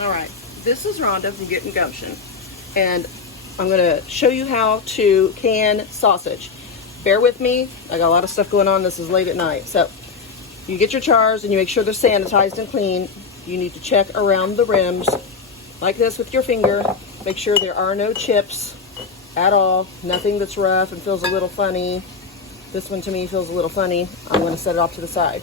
All right, this is Rhonda from Getting Gumption, and I'm going to show you how to can sausage. Bear with me, I got a lot of stuff going on. This is late at night. So you get your jars and you make sure they're sanitized and clean. You need to check around the rims like this with your finger. Make sure there are no chips at all, nothing that's rough and feels a little funny. This one to me feels a little funny. I'm going to set it off to the side.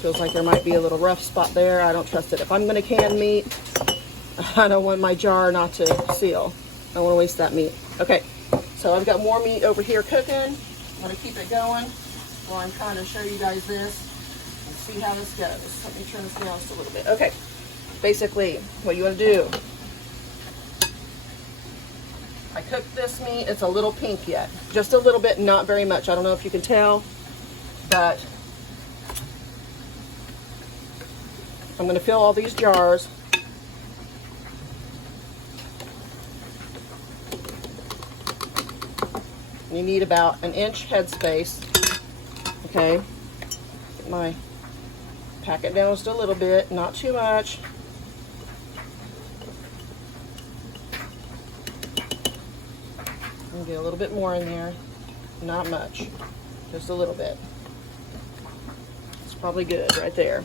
Feels like there might be a little rough spot there. I don't trust it. If I'm going to can meat, I don't want my jar not to seal. I don't want to waste that meat. Okay, so I've got more meat over here cooking. I'm going to keep it going while I'm trying to show you guys this and see how this goes. Let me turn this down just a little bit. Okay, basically what you want to do, I cooked this meat. It's a little pink yet. Just a little bit, not very much. I don't know if you can tell, but I'm going to fill all these jars. You need about an inch headspace. Okay. Get my pack it down just a little bit, not too much. And get a little bit more in there. Not much. Just a little bit. It's probably good right there.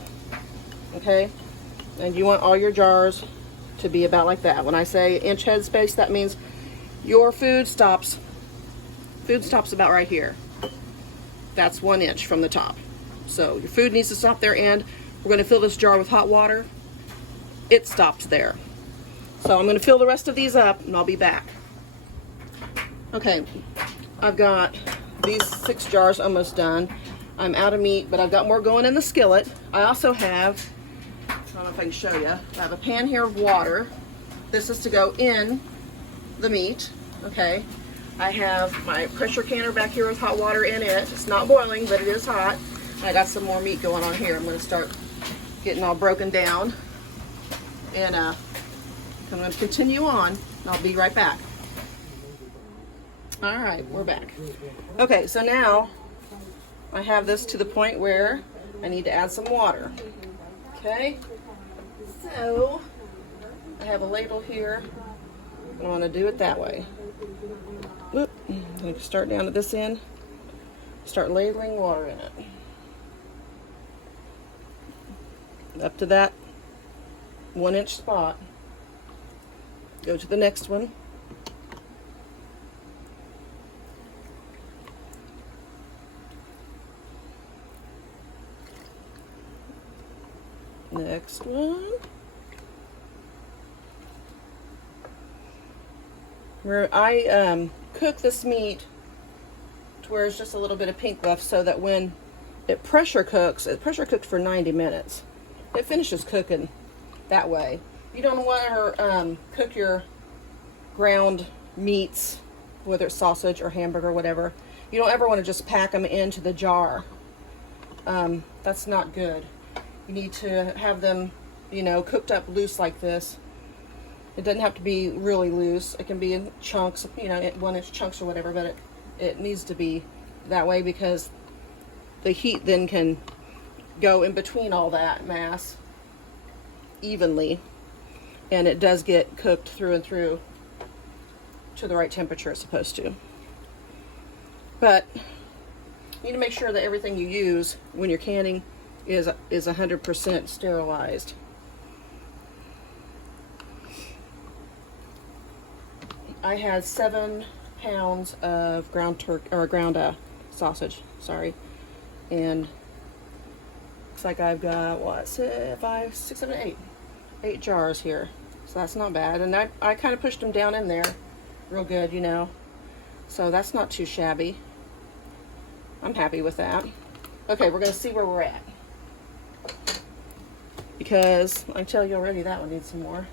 Okay, and you want all your jars to be about like that. When I say inch headspace, that means your food stops about right here. That's 1 inch from the top. So your food needs to stop there, and we're going to fill this jar with hot water. It stops there. So I'm going to fill the rest of these up and I'll be back. Okay, I've got these 6 jars almost done. I'm out of meat, but I've got more going in the skillet. I also have, I don't know if I can show you, I have a pan here of water. This is to go in the meat, okay? I have my pressure canner back here with hot water in it. It's not boiling, but it is hot. I got some more meat going on here. I'm going to start getting all broken down. And I'm going to continue on, and I'll be right back. All right, we're back. Okay, so now I have this to the point where I need to add some water. Okay, so I have a ladle here. I want to do it that way. Oop. I'm going to start down at this end, start ladling water in it. Up to that 1 inch spot. Go to the next one. Next one. Where I cook this meat to where it's just a little bit of pink left, so that when it pressure cooks, it pressure cooked for 90 minutes. It finishes cooking that way. You don't want to cook your ground meats, whether it's sausage or hamburger or whatever. You don't ever want to just pack them into the jar. That's not good. You need to have them, you know, cooked up loose like this. It doesn't have to be really loose. It can be in chunks, you know, 1 inch chunks or whatever, but it needs to be that way because the heat then can go in between all that mass evenly, and it does get cooked through and through to the right temperature it's supposed to. But you need to make sure that everything you use when you're canning is 100% sterilized. I had 7 pounds of ground sausage, sorry, and looks like I've got what, 5, 6, 7, 8 jars here, so that's not bad. And I kind of pushed them down in there real good, you know, so that's not too shabby. I'm happy with that. Okay, we're going to see where we're at, because I tell you already that one needs some more.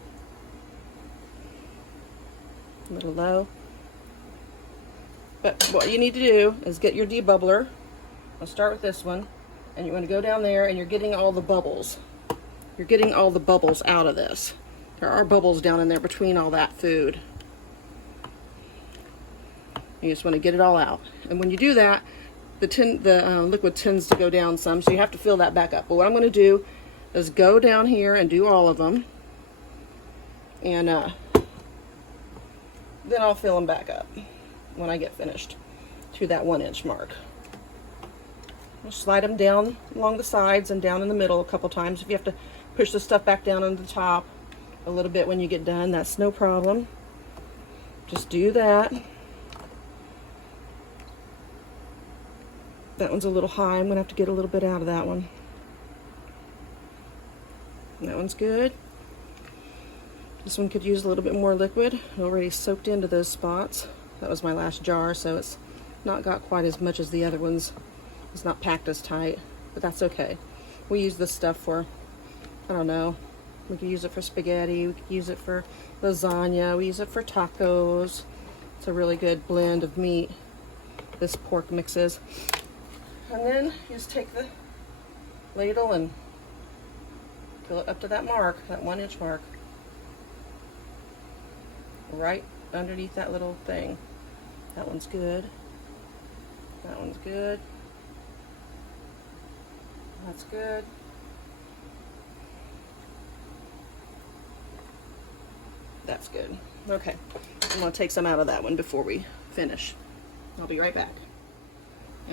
A little low. But what you need to do is get your debubbler. I'll start with this one, and you want to go down there, and you're getting all the bubbles. You're getting all the bubbles out of this. There are bubbles down in there between all that food. You just want to get it all out. And when you do that, the liquid tends to go down some, so you have to fill that back up. But what I'm going to do, is go down here and do all of them. And then I'll fill them back up when I get finished to that 1 inch mark. I'll slide them down along the sides and down in the middle a couple times. If you have to push the stuff back down on the top a little bit when you get done, that's no problem. Just do that. That one's a little high. I'm gonna have to get a little bit out of that one. That one's good. This one could use a little bit more liquid. It already soaked into those spots. That was my last jar, so it's not got quite as much as the other ones. It's not packed as tight, but that's okay. We use this stuff for, I don't know, we could use it for spaghetti, we could use it for lasagna, we use it for tacos. It's a really good blend of meat, this pork mix is. And then you just take the ladle and fill it up to that mark, that 1 inch mark. Right underneath that little thing. That one's good. That one's good. That's good. That's good. Okay, I'm gonna take some out of that one before we finish. I'll be right back.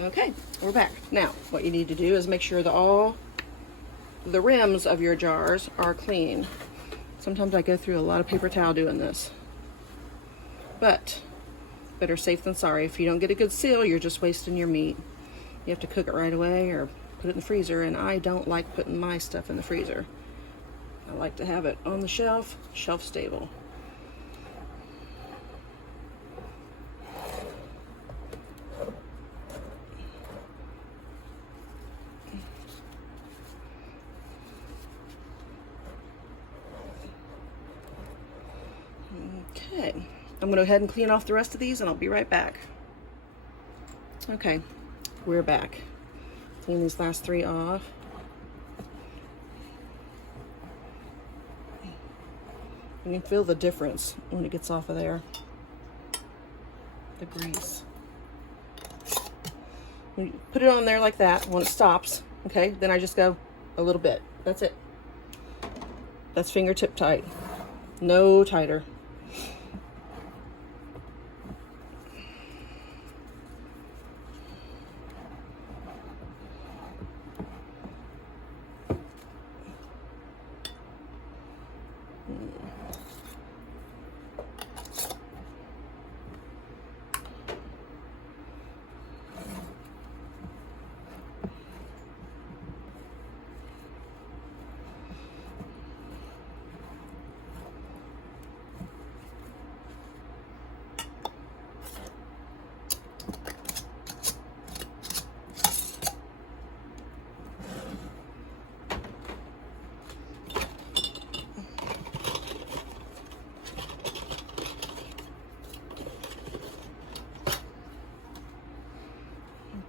Okay, we're back. Now, what you need to do is make sure that all the rims of your jars are clean. Sometimes I go through a lot of paper towel doing this. But, better safe than sorry. If you don't get a good seal, you're just wasting your meat. You have to cook it right away or put it in the freezer, and I don't like putting my stuff in the freezer. I like to have it on the shelf, shelf stable. Okay, I'm going to go ahead and clean off the rest of these and I'll be right back. Okay, we're back. Clean these last 3 off. You can feel the difference when it gets off of there. The grease. When you put it on there like that, when it stops, okay, then I just go a little bit. That's it. That's fingertip tight. No tighter.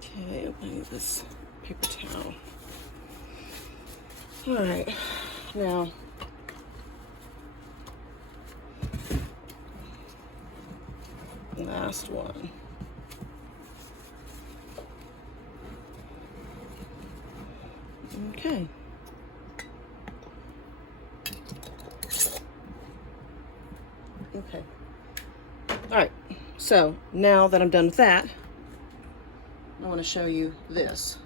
Okay, I need this paper towel. All right, now last one. Okay. Okay. All right, so now that I'm done with that, I want to show you this,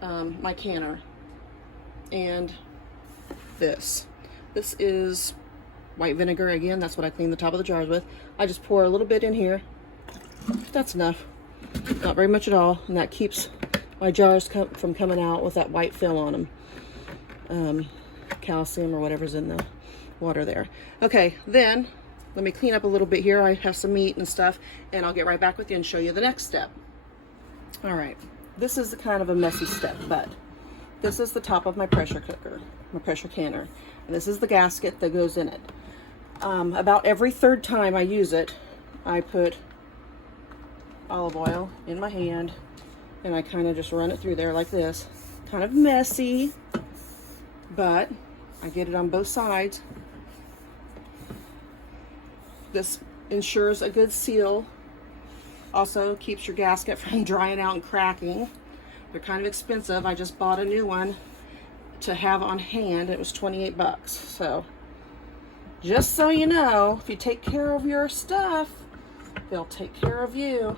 my canner, and this. This is white vinegar again. That's what I clean the top of the jars with. I just pour a little bit in here. That's enough. Not very much at all, and that keeps my jars from coming out with that white film on them. Calcium or whatever's in the water there. Okay, then let me clean up a little bit here. I have some meat and stuff, and I'll get right back with you and show you the next step. All right, this is kind of a messy step, but this is the top of my pressure cooker, my pressure canner, and this is the gasket that goes in it. About every 3rd time I use it, I put olive oil in my hand, and I kind of just run it through there like this. Kind of messy, but I get it on both sides. This ensures a good seal. Also keeps your gasket from drying out and cracking. They're kind of expensive. I just bought a new one to have on hand. It was 28 bucks. So just so you know, if you take care of your stuff, they'll take care of you.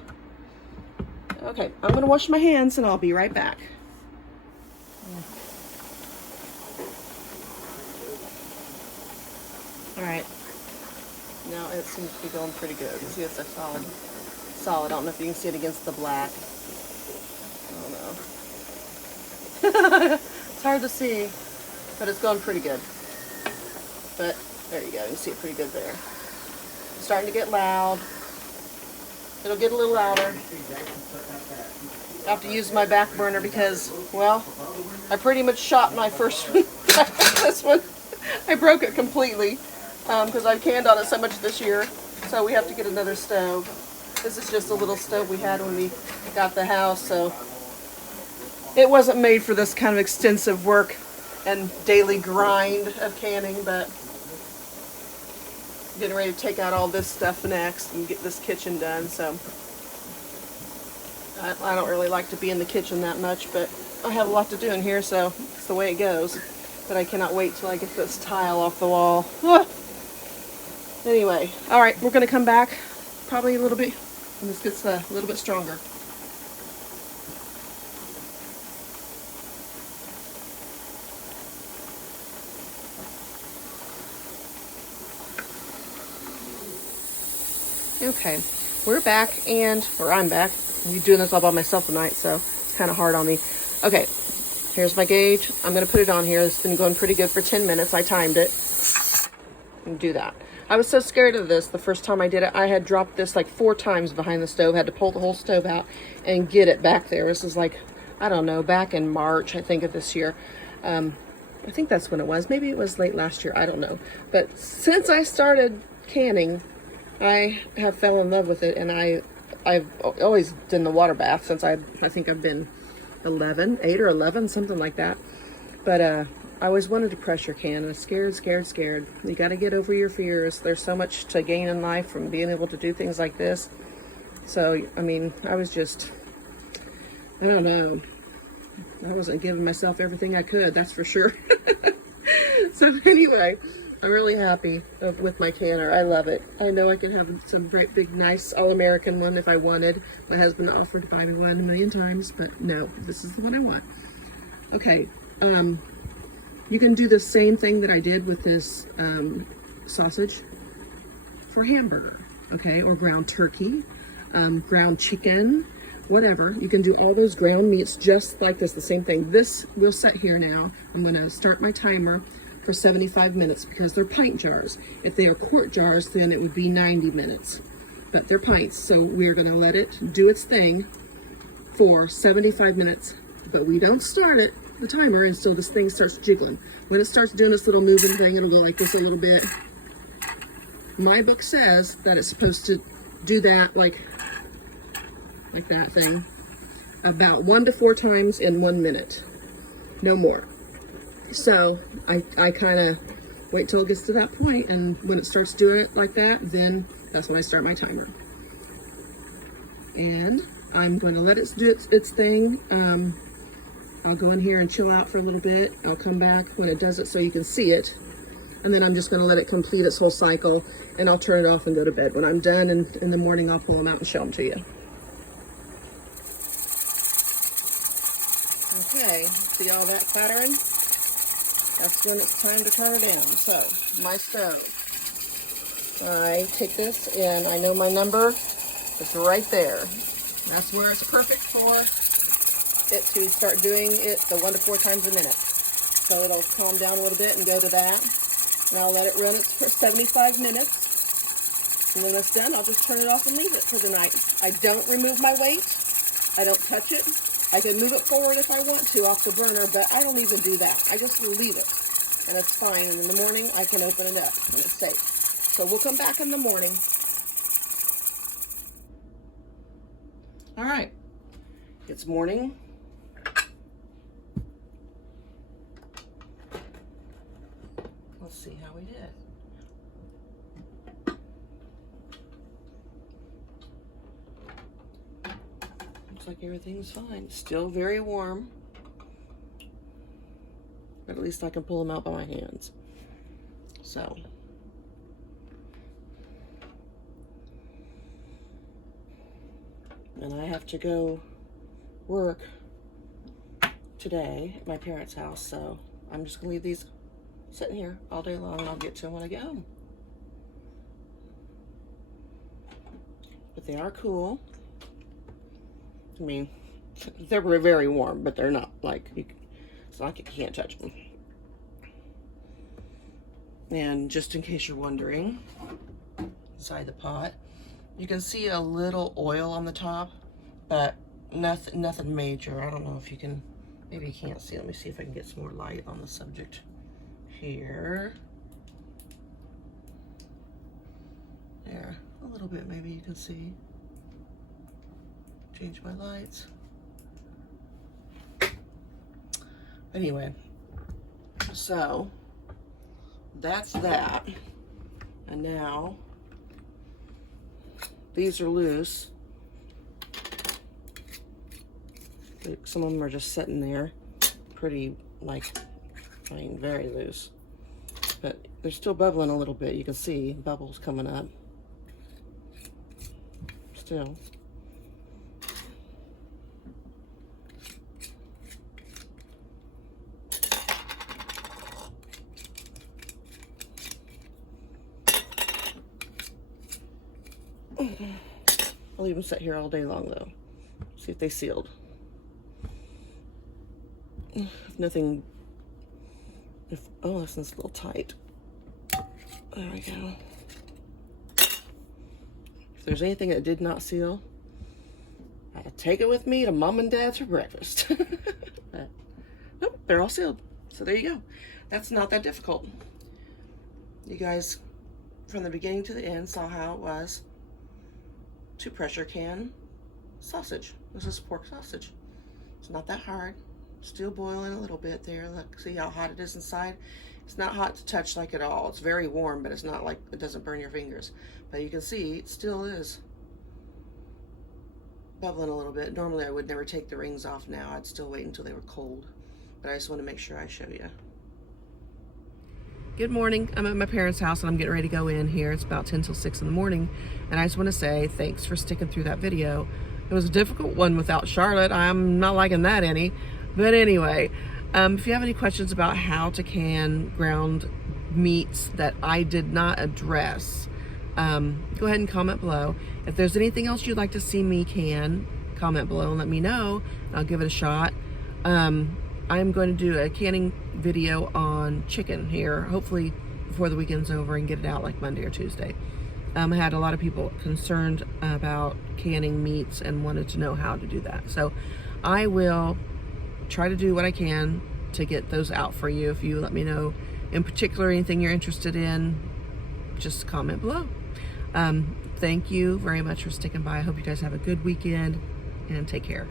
Okay, I'm gonna wash my hands and I'll be right back. All right, now it seems to be going pretty good. You see, it's a solid. I don't know if you can see it against the black. I don't know. It's hard to see, but it's going pretty good. But there you go, you can see it pretty good there. It's starting to get loud. It'll get a little louder. I have to use my back burner because, well, I pretty much shot my first one. This one, I broke it completely because I've canned on it so much this year. So we have to get another stove. This is just a little stove we had when we got the house, so it wasn't made for this kind of extensive work and daily grind of canning, but getting ready to take out all this stuff next and get this kitchen done. So I don't really like to be in the kitchen that much, but I have a lot to do in here, so it's the way it goes. But I cannot wait till I get this tile off the wall. Anyway, all right, we're gonna come back probably a little bit when this gets a little bit stronger. Okay, we're back, or I'm back. I'm doing this all by myself tonight, so it's kind of hard on me. Okay, here's my gauge. I'm going to put it on here. It's been going pretty good for 10 minutes. I timed it. And do that. I was so scared of this the first time I did it. I had dropped this like 4 times behind the stove. Had to pull the whole stove out and get it back there. This is like, I don't know, back in March, I think, of this year. I think that's when it was. Maybe it was late last year. I don't know. But since I started canning, I have fell in love with it, and I've always done the water bath since I think I've been 8 or 11, something like that. But I always wanted to pressure can. I was scared. You got to get over your fears. There's so much to gain in life from being able to do things like this. So, I mean, I was just, I don't know. I wasn't giving myself everything I could, that's for sure. So anyway, I'm really happy with my canner. I love it. I know I can have some great big nice all-American one if I wanted. My husband offered to buy me one a million times, but no, this is the one I want. Okay, you can do the same thing that I did with this sausage for hamburger, okay, or ground turkey, ground chicken, whatever. You can do all those ground meats just like this, the same thing. This will set here now. I'm going to start my timer for 75 minutes because they're pint jars. If they are quart jars, then it would be 90 minutes. But they're pints, so we're gonna let it do its thing for 75 minutes, but we don't start it, the timer, until this thing starts jiggling. When it starts doing this little moving thing, it'll go like this a little bit. My book says that it's supposed to do that like that thing about 1 to 4 times in 1 minute, no more. So I kind of wait till it gets to that point, and when it starts doing it like that, then that's when I start my timer. And I'm going to let it do its thing. I'll go in here and chill out for a little bit. I'll come back when it does it so you can see it. And then I'm just going to let it complete its whole cycle, and I'll turn it off and go to bed. When I'm done in the morning, I'll pull them out and show them to you. Okay, see all that pattern? That's when it's time to turn it down. So, my stove. I take this and I know my number. It's right there. That's where it's perfect for it to start doing it the 1 to 4 times a minute. So it'll calm down a little bit and go to that. And I'll let it run it for 75 minutes. And when it's done, I'll just turn it off and leave it for the night. I don't remove my weight. I don't touch it. I can move it forward if I want to off the burner, but I don't even do that. I just leave it, and it's fine. And in the morning, I can open it up, and it's safe. So we'll come back in the morning. All right, it's morning. Let's see how we did. Looks like everything's fine. Still very warm. but at least I can pull them out by my hands. So. And I have to go work today at my parents' house, so I'm just gonna leave these sitting here all day long, and I'll get to them when I get home. But they are cool. I mean, they're very warm, but they're not like, it's not like you can't touch them. And just in case you're wondering, inside the pot, you can see a little oil on the top, but nothing major. I don't know if you can, maybe you can't see. Let me see if I can get some more light on the subject here. There, a little bit maybe you can see. Change my lights. Anyway, so that's that. And now these are loose. Some of them are just sitting there pretty, like, I mean, very loose. But they're still bubbling a little bit. You can see bubbles coming up. Still. I'll leave them sit here all day long though. See if they sealed. Nothing. Oh, this one's a little tight. There we go. If there's anything that did not seal, I'll take it with me to mom and dad's for breakfast. But, nope, they're all sealed. So there you go. That's not that difficult. You guys, from the beginning to the end, saw how it was to pressure can sausage. This is pork sausage. It's not that hard. Still boiling a little bit there. Look, see how hot it is inside? It's not hot to touch like at all. It's very warm, but it's not like it doesn't burn your fingers. But you can see it still is bubbling a little bit. Normally I would never take the rings off now. I'd still wait until they were cold. But I just want to make sure I show you. Good morning. I'm at my parents' house and I'm getting ready to go in here. It's about 10 till 6 in the morning. And I just want to say thanks for sticking through that video. It was a difficult one without Charlotte. I'm not liking that any. But anyway, if you have any questions about how to can ground meats that I did not address, go ahead and comment below. If there's anything else you'd like to see me can, comment below and let me know. I'll give it a shot. I'm going to do a canning video on chicken here, hopefully before the weekend's over, and get it out like Monday or Tuesday. I had a lot of people concerned about canning meats and wanted to know how to do that. So I will try to do what I can to get those out for you. If you let me know in particular anything you're interested in, just comment below. Thank you very much for sticking by. I hope you guys have a good weekend and take care.